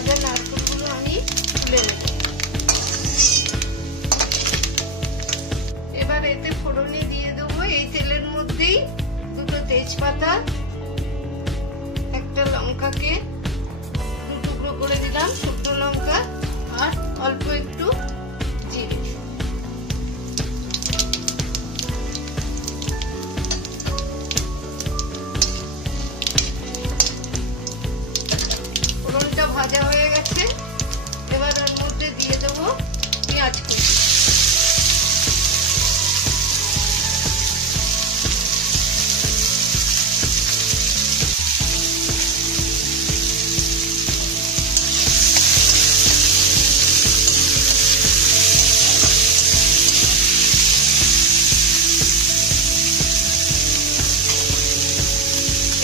ভাজা নারকেলগুলো আমি তুলে নেব। এবার এতে ফোড়নে দিয়ে দেবো এই তেলের মধ্যেই দুটো তেজপাতা, একটা লঙ্কাকে দু টুকরো করে দিলাম, শুকনো লঙ্কা, আর অল্প একটু জিরে। ফোড়নটা ভাজা হয়ে গেছে, এবার ওর মধ্যে দিয়ে দেবো পেঁয়াজ কুচি।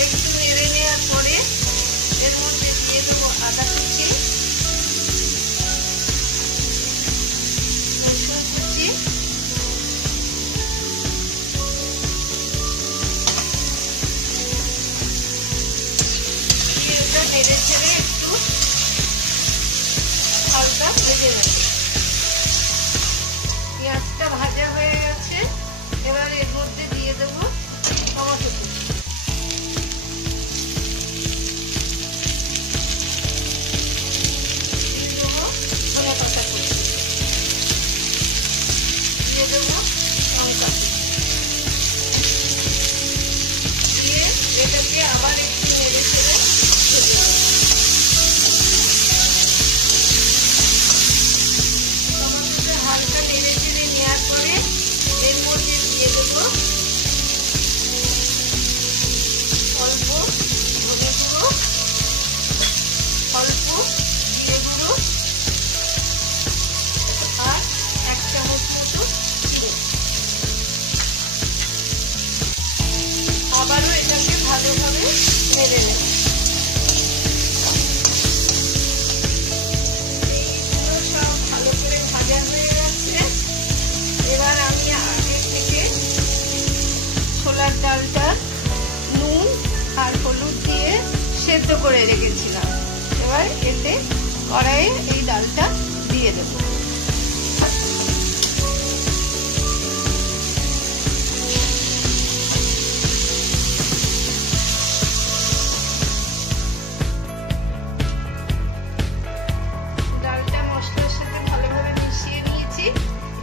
একটু নেড়ে নেওয়ার পরে এর মধ্যে দিয়ে দেবো আদা কুচি, রসুন কুচি, এটা নেড়ে ছেড়ে একটু হালকা ভেজে নেব। পেঁয়াজটা ভাজা হয়ে গেছে, এবার এর মধ্যে দিয়ে দেবো টমেটো কুচি। দিয়ে দেবো লঙ্কা দিয়ে এটাকে আবার একটু নেড়ে ছেড়ে টমেটোটা হালকা নেড়ে ছেড়ে নেওয়ার পরে এর মধ্যে দিয়ে দেবো অল্প ধনে গুঁড়ো, অল্প জিরে গুঁড়ো, আর 1 চামচ মতো চিনি। আবারও এটাকে ভালোভাবে নেড়ে নেব। এইগুলো সব ভালো করে ভাজা হয়ে গেছে, এবার আমি আগে থেকে ছোলার ডালটা নুন আর হলুদ দিয়ে সেদ্ধ করে রেখেছিলাম। এবার এতে কড়াইয়ে এই ডালটা দিয়ে দেব। ডালটা মশলার সাথে ভালোভাবে মিশিয়ে নিয়েছি।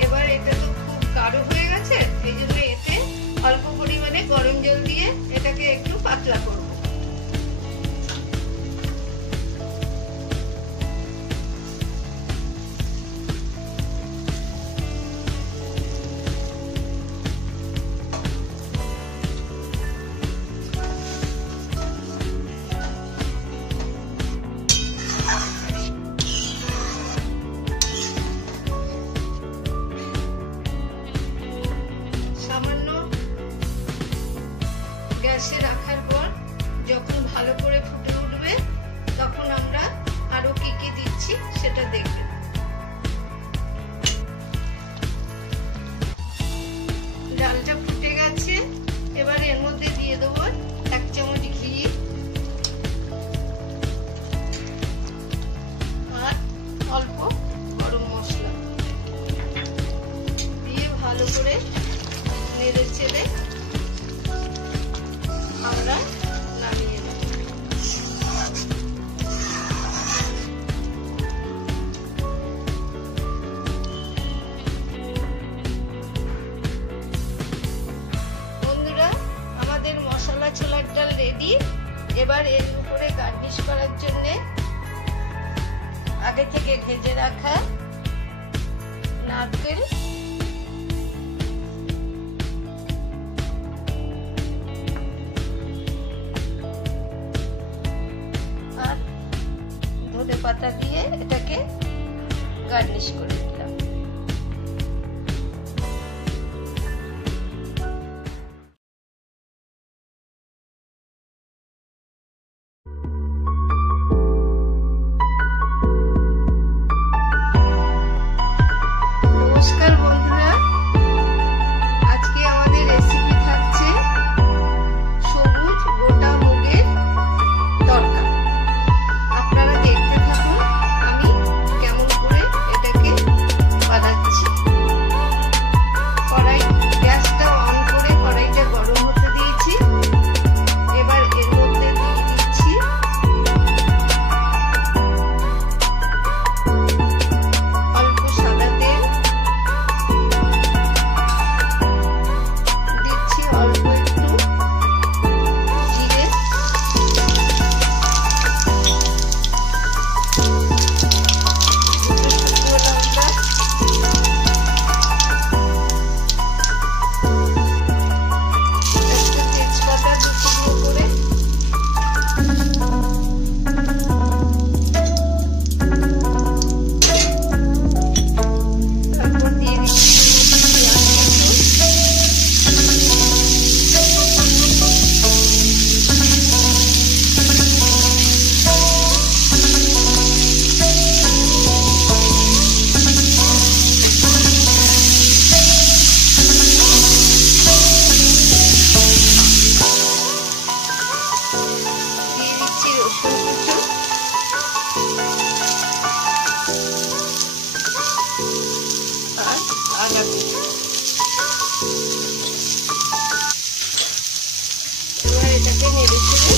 এবার এটা তো খুব গাঢ় হয়ে গেছে, এই জন্য এতে অল্প পরিমাণে গরম জল দিয়ে এটাকে একটু পাতলা করব। সামান্য গ্যাসে রাখার পর যখন ভালো করে ফুটে উঠবে তখন আমরা আরো কি কি দিচ্ছি সেটা দেখবেন। ডালটা ফুটে গেছে, এবার এর মধ্যে দিয়ে দেবো 1 চামচ ঘি আর অল্প গরম মশলা দিয়ে ভালো করে নেড়ে চেড়ে আমরা নামিয়ে নেব। বন্ধুরা, আমাদের মশলা ছোলার ডাল রেডি। এবার এর উপরে গার্নিশ করার জন্য আগে থেকে ভেজে রাখা নারকেল আর ধনে পাতা দিয়ে এটাকে গার্নিশ করে দিলাম। আপনারা দেখতে থাকুন। নেড়ে চেড়ে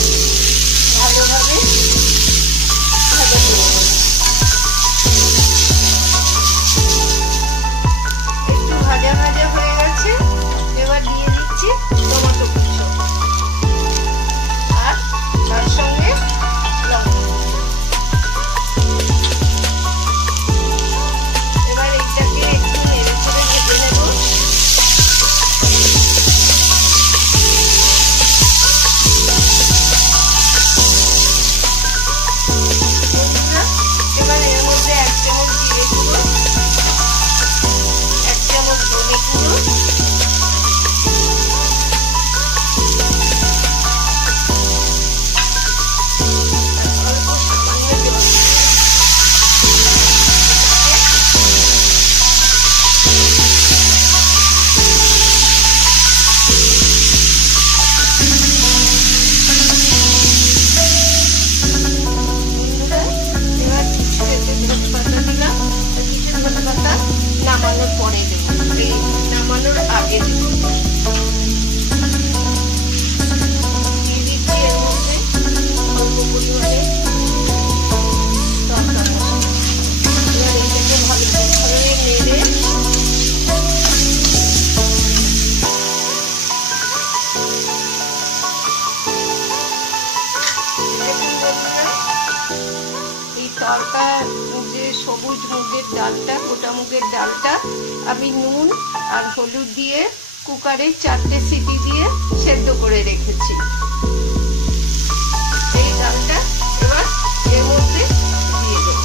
ভালোভাবে ভাজা করে নেব। একটু ভাজা ভাজা হয়ে গেছে, এবার দিয়ে দিচ্ছি টমেটো কুচো আর তার সঙ্গে লঙ্কা। এবার এইটাকে একটু নেড়ে চেড়ে ভেজে নেব। এবার এর মধ্যে 1 চামচ জিরে গুঁড়ো, 1 চামচ ধনে গুঁড়ো, অল্প সামান্য জল নামানোর পরে দেবো, নামানোর আগে দেবো। দিয়ে দিচ্ছি এর মধ্যে অল্প পরিমাণে লঙ্কা মশলা। এবার এটাকে ভালোভাবে নেড়ে এই তরকা যে সবুজ মুগের ডালটা, গোটা মুগের ডালটা আমি নুন আর হলুদ দিয়ে কুকারে 4টে সিটি দিয়ে সেদ্ধ করে রেখেছি। এই ডালটা এবার এর মধ্যে দিয়ে দেব।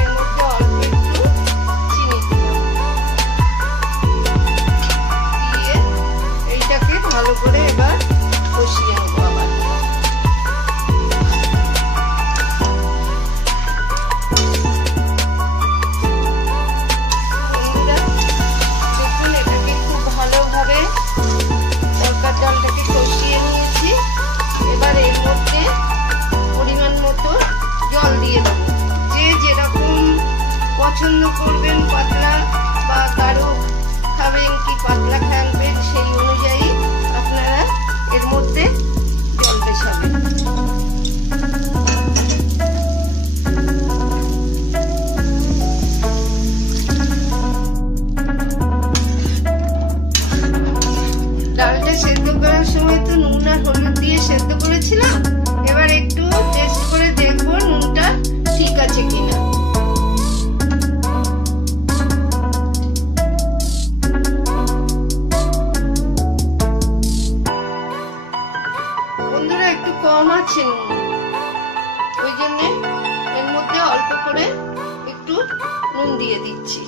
এর মধ্যে অল্প একটু চিনি দিলাম, দিয়ে এইটাকে ভালো করে এবার কষিয়ে নেব। আবার বন্ধুরা দেখুন, এটাকে খুব ভালোভাবে তরকার ডালটাকে কষিয়ে নিয়েছি। এবার এর মধ্যে পরিমাণ মতো জল দিয়ে দেবো। যে যেরকম পছন্দ করবেন, পাতলা বা গাঢ় খাবেন কি পাতলা খাবেন, সেই অনুযায়ী আপনারা এর মধ্যে জল মেশাবেন। ডালটা সেদ্ধ করার সময় তো নুন আর হলুদ দিয়ে সেদ্ধ করেছিলাম। এবার একটু টেস্ট করে দেখবো নুনটা ঠিক আছে কিনা। বন্ধুরা একটু কম আছে নুন, ওই জন্য এর মধ্যে অল্প করে একটু নুন দিয়ে দিচ্ছি।